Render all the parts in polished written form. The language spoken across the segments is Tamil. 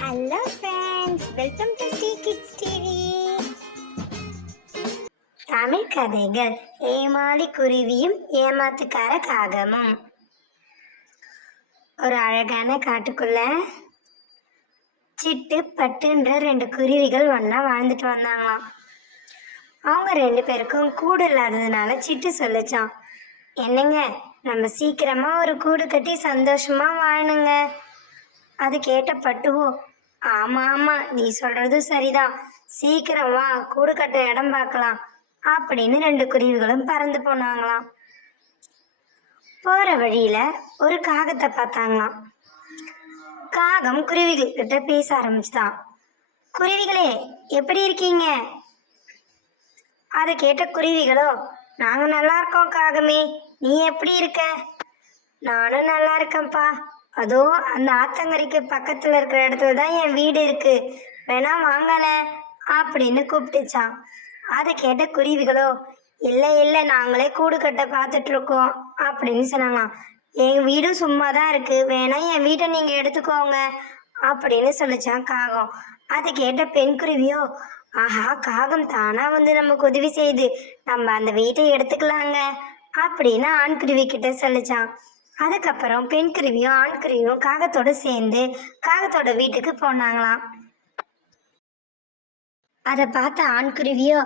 Hello friends, welcome to Sri kids TV. Tamil கதைகள். ஏமாளி குருவியும் ஏமாத்துக்கார காகமும். ஒரு அழகான காட்டுக்குள்ள சிட்டு பட்டுன்ற ரெண்டு குருவிகள் ஒன்றா வாழ்ந்துட்டு வந்தாங்களாம். அவங்க ரெண்டு பேருக்கும் கூடு இல்லாததுனால சிட்டு சொல்லிச்சான், என்னங்க, நம்ம சீக்கிரமா ஒரு கூடு கட்டி சந்தோஷமா வாழணுங்க. அது கேட்ட பட்டுவோ, ஆமா ஆமா, நீ சொல்றது சரிதான், சீக்கிரம் வா, கூடு கட்ட இடம் பார்க்கலாம் அப்படின்னு ரெண்டு குருவிகளும் பறந்து போனாங்களாம். போற வழியில ஒரு காகத்தை பார்த்தாங்களாம். காகம் குருவிகள் கிட்ட பேச ஆரம்பிச்சுதான், குருவிகளே எப்படி இருக்கீங்க? அதை கேட்ட குருவிகளோ, நாங்க நல்லா இருக்கோம் காகமே, நீ எப்படி இருக்க? நானும் நல்லா இருக்கேன்ப்பா, அதோ அந்த ஆத்தங்கரைக்கு பக்கத்துல இருக்கிற இடத்துல தான் என் வீடு இருக்கு, வேணா வாங்கல அப்படின்னு கூப்பிட்டுச்சான். அதை கேட்ட குருவிகளோ, இல்லை இல்லை, நாங்களே கூடு கட்ட பார்த்துட்டு இருக்கோம் அப்படின்னு சொன்னாங்களாம். என் வீடும் சும்மா தான் இருக்கு, வேணா என் வீட்டை நீங்க எடுத்துக்கோங்க அப்படின்னு சொல்லிச்சான் காகம். அதை கேட்ட பெண் குருவியோ, ஆஹா, காகம் தானா வந்து நமக்கு உதவி செய்யுது, நம்ம அந்த வீட்டை எடுத்துக்கலாங்க அப்படின்னு ஆண் குருவி கிட்ட சொல்லிச்சான். அதுக்கப்புறம் பெண் குருவியும் ஆண் குருவியும் காகத்தோடு சேர்ந்து காகத்தோட வீட்டுக்கு போனாங்களாம். அதை பார்த்த ஆண் குருவியோ,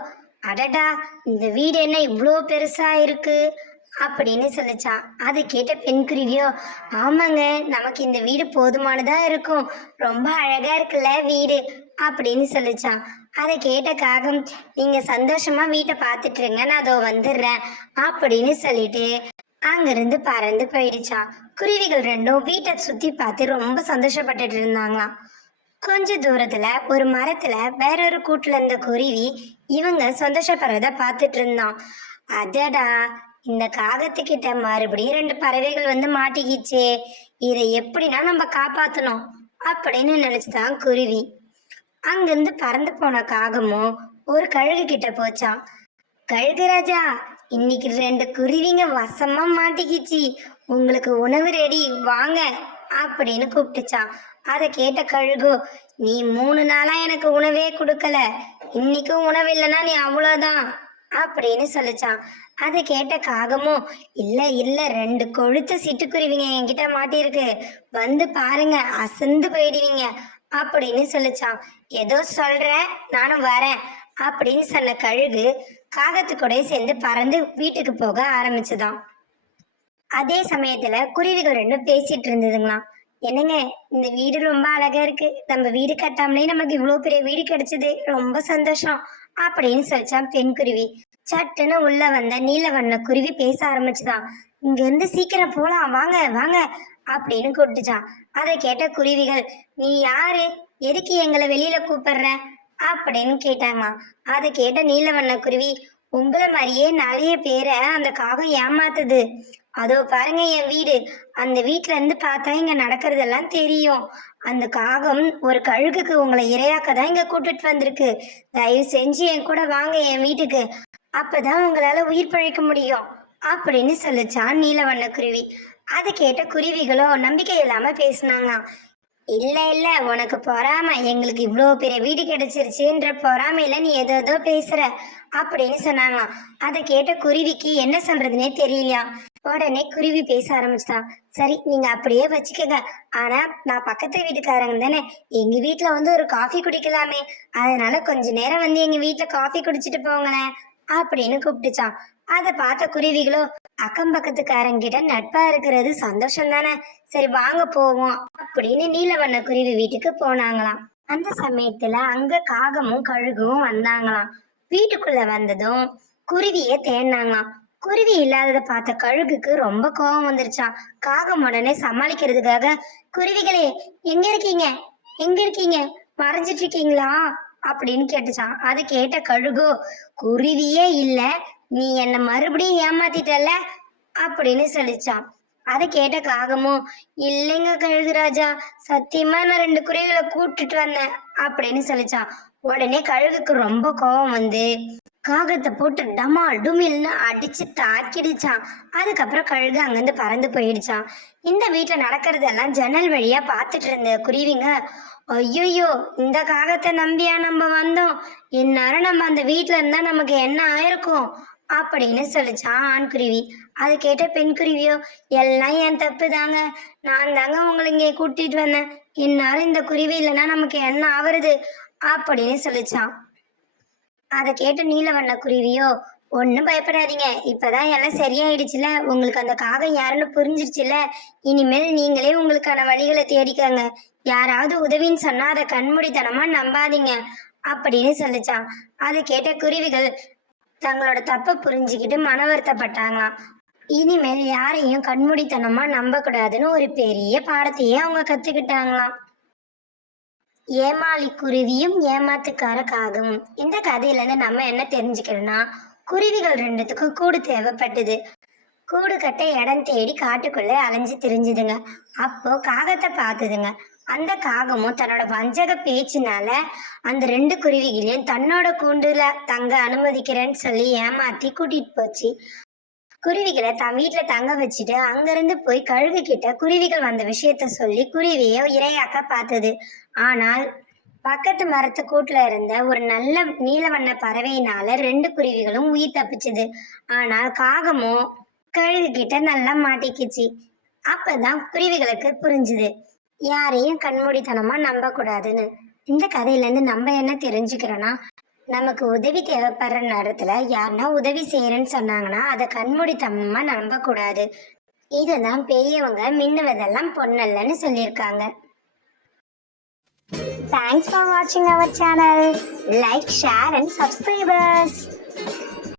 அடடா, இந்த வீடு என்ன இவ்வளோ பெருசா இருக்கு அப்படின்னு சொல்லிச்சான். அதை கேட்ட பெண் குருவியோ, ஆமாங்க, நமக்கு இந்த வீடு போதுமானதா இருக்கும், ரொம்ப அழகா இருக்குல்ல வீடு அப்படின்னு சொல்லிச்சான். அதை கேட்ட காகம், நீங்க சந்தோஷமா வீட்டை பார்த்துட்டு இருங்க, நான் அதோ வந்துடுறேன் அப்படின்னு சொல்லிட்டு அங்கிருந்து பறந்து போயிடுச்சான். குருவிகள் ரெண்டும் வீட்டை சுத்தி பார்த்து ரொம்ப சந்தோஷப்பட்டுட்டு இருந்தாங்களாம். கொஞ்ச தூரத்துல ஒரு மரத்துல வேறொரு கூட்டுல இருந்த குருவி இவங்க சந்தோஷப்படுறத பார்த்துட்டு இருந்தான். அதடா, இந்த காகத்துக்கிட்ட மறுபடியும் ரெண்டு பறவைகள் வந்து மாட்டிக்கிச்சே, இதை எப்படின்னா நம்ம காப்பாத்தணும் அப்படின்னு நினைச்சுதான் குருவி. அங்கிருந்து பறந்து போன காகமும் ஒரு கழுகு கிட்ட போச்சான். கழுகு ராஜா, இன்னைக்கு ரெண்டு குருவிங்க வசமா மாட்டிக்கிச்சு, உங்களுக்கு உணவு ரெடி, வாங்க அப்படின்னு கூப்பிட்டுச்சான். அதை கேட்ட கழுகு, நீ 3 நாளா எனக்கு உணவே கொடுக்கல, இன்னைக்கும் உணவு இல்லைன்னா நீ அவ்வளோதான் அப்படின்னு சொல்லிச்சான். அதை கேட்ட காகமும், இல்லை இல்லை, ரெண்டு கொழுத்த சிட்டுக்குருவிங்க என்கிட்ட மாட்டிருக்கு, வந்து பாருங்க, அசந்து போயிடுவீங்க அப்படின்னு சொல்லிச்சான். ஏதோ சொல்ற, நானும் வரேன் அப்படின்னு சொன்ன கழுகு காகத்துக்கூட சேர்ந்து பறந்து வீட்டுக்கு போக ஆரம்பிச்சுதான். அதே சமயத்துல குருவிகள் ரெண்டும் பேசிட்டு இருந்ததுங்களாம். என்னங்க, இந்த வீடு ரொம்ப அழகா இருக்கு, நம்ம வீடு கட்டாமலே நமக்கு இவ்வளவு பெரிய வீடு கிடைச்சது, ரொம்ப சந்தோஷம் அப்படின்னு சொல்லிச்சான் பெண் குருவி. சட்டுன்னு உள்ள வந்த நீல வண்ண குருவி பேச ஆரம்பிச்சுதான், இங்க இருந்து சீக்கிரம் போலாம், வாங்க வாங்க அப்படின்னு கூப்பிட்டுச்சான். அதை கேட்ட குருவிகள், நீ யாரு, எதுக்கு எங்களை வெளியில கூப்பிடுற அப்படின்னு கேட்டாங்களாம். அதை கேட்ட நீலவண்ண குருவி, உங்களை மாதிரியே நிறைய பேரை அந்த காகம் ஏமாத்துது, அதோ பாருங்க என் வீடு, அந்த வீட்டுல இருந்து பார்த்தா இங்க நடக்கிறதெல்லாம் தெரியும், அந்த காகம் ஒரு கழுகுக்கு உங்களை இரையாக்க தான் இங்க கூட்டிட்டு வந்திருக்கு, தயவு செஞ்சு என் கூட வாங்க என் வீட்டுக்கு, அப்பதான் உங்களால உயிர் பழைக்க முடியும் அப்படின்னு சொல்லிச்சான் நீலவண்ண குருவி. அதை கேட்ட குருவிகளோ நம்பிக்கை இல்லாம பேசினாங்களாம். இல்ல இல்ல, உனக்கு பொறாம, எங்களுக்கு இவ்வளோ பெரிய வீடு கிடைச்சிருச்சுன்ற பொறாமையில நீ ஏதோ பேசுற அப்படின்னு சொன்னாங்களாம். அதை கேட்ட குருவிக்கு என்ன சொல்றதுன்னே தெரியலையா. உடனே குருவி பேச ஆரம்பிச்சிட்டான். சரி, நீங்க அப்படியே வச்சுக்கோங்க, ஆனா நான் பக்கத்து வீட்டுக்காரங்க தானே, எங்க வீட்டுல வந்து ஒரு காஃபி குடிக்கலாமே, அதனால கொஞ்ச நேரம் வந்து எங்க வீட்டுல காஃபி குடிச்சிட்டு போங்களேன் அப்படின்னு கூப்பிட்டுச்சான். அதை பார்த்த குருவிகளோ, அக்கம் பக்கத்துக்காரங்கிட்ட நட்பா இருக்கிறது சந்தோஷம் தானே, சரி வாங்க போவோம் அப்படின்னு நீலவண்ண குருவி வீட்டுக்கு போனாங்களாம். அந்த சமயத்துல அங்க காகமும் கழுகும் வந்தாங்களாம். வீட்டுக்குள்ள வந்ததும் குருவிய தேடினாங்களாம். குருவி இல்லாததை பார்த்த கழுகுக்கு ரொம்ப கோபம் வந்துருச்சான். காகம் உடனே சமாளிக்கிறதுக்காக, குருவிகளே எங்க இருக்கீங்க, எங்க இருக்கீங்க, மறைஞ்சிட்டு இருக்கீங்களா அப்படின்னு கேட்டுச்சான். அது கேட்ட கழுகு, குருவியே இல்ல, நீ என்ன மறுபடியும் ஏமாத்திட்டல அப்படின்னு சொல்லிச்சான். அதை கேட்ட காகமும், இல்லைங்க கழுகு ராஜா, சத்தியமா நான் 2 குருவிகளை கூப்பிட்டுட்டு வந்தேன் அப்படின்னு சொல்லிச்சான். உடனே கழுகுக்கு ரொம்ப கோபம் வந்து காகத்தை போட்டு டமால் டுமில்னு அடிச்சு தாக்கிடுச்சான். அதுக்கப்புறம் கழுகு அங்கிருந்து பறந்து போயிடுச்சான். இந்த வீட்டுல நடக்கிறதெல்லாம் ஜன்னல் வழியா பார்த்துட்டு இருந்த குருவிங்க, ஐயோ, இந்த காகத்தை நம்பியா நம்ம வந்தோம்? இந்நேரம் நம்ம அந்த வீட்ல இருந்தா நமக்கு என்ன ஆயிருக்கும் அப்படின்னு சொல்லிச்சான் ஆண்குருவி. அது கேட்ட பெண் குருவியோ, எல்லாம் என் தப்பு தாங்க, நான் தாங்க உங்களை இங்கே கூட்டிட்டு வந்தேன், இந்நேரம் இந்த குருவி இல்லைன்னா நமக்கு என்ன ஆவறது அப்படின்னு சொல்லிச்சான். அதை கேட்ட நீலவண்ண குருவியோ, ஒன்றும் பயப்படாதீங்க, இப்பதான் எல்லாம் சரியாயிடுச்சுல, உங்களுக்கு அந்த காகம் யாருன்னு புரிஞ்சிருச்சுல, இனிமேல் நீங்களே உங்களுக்கான வழிகளை தேடிக்கங்க, யாராவது உதவின்னு சொன்னா அதை கண்மூடித்தனமா நம்பாதீங்க அப்படின்னு சொல்லிச்சான். அதை கேட்ட குருவிகள் தங்களோட தப்பை புரிஞ்சுக்கிட்டு மன வருத்தப்பட்டாங்களாம். இனிமேல் யாரையும் கண்மூடித்தனமா நம்ப கூடாதுன்னு ஒரு பெரிய பாடத்தையே அவங்க கத்துக்கிட்டாங்களாம். ஏமாளி குருவியும் ஏமாத்துக்கார காகமும். இந்த கதையில இருந்து நம்ம என்ன தெரிஞ்சுக்கிறோம்னா, குருவிகள் ரெண்டுத்துக்கும் கூடு தேவைப்பட்டது. கூடு கட்ட இடம் தேடி காட்டுக்குள்ள அலைஞ்சு திரிஞ்சுதுங்க. அப்போ காகத்தை பார்த்துதுங்க. அந்த காகமும் தன்னோட வஞ்சக பேச்சினால அந்த ரெண்டு குருவிகளையும் தன்னோட கூண்டுல தங்க அனுமதிக்கிறேன்னு சொல்லி ஏமாத்தி கூட்டிட்டு போச்சு. குருவிகளை தன் வீட்டுல தங்க வச்சுட்டு அங்கிருந்து போய் கழுகு கிட்ட குருவிகள் வந்த விஷயத்த சொல்லி குருவியை இரையாக்க பார்த்தது. ஆனால் பக்கத்து மரத்து கூட்டுல இருந்த ஒரு நல்ல நீலவண்ண பறவையினால ரெண்டு குருவிகளும் உயிர் தப்பிச்சுது. ஆனால் காகமும் கழுகு கிட்ட நல்லா மாட்டிக்கிச்சு. அப்பதான் குருவிகளுக்கு புரிஞ்சுது யாரையும் கண்மூடித்தனமா நம்ப கூடாதுன்னு. இந்த கதையில இருந்து நம்ம என்ன தெரிஞ்சுக்கிறோம்னா, நமக்கு உதவி தேவைப்படுற நேரத்துல யாருன்னா உதவி செய்யறேன்னு சொன்னாங்கன்னா அதை கண்மூடித்தனமா நம்ப கூடாது. இதுதான் பெரியவங்க மின்னுவதெல்லாம் பொன்னல்லன்னு சொல்லியிருக்காங்க. Thanks for watching our channel. Like, share and subscribe us.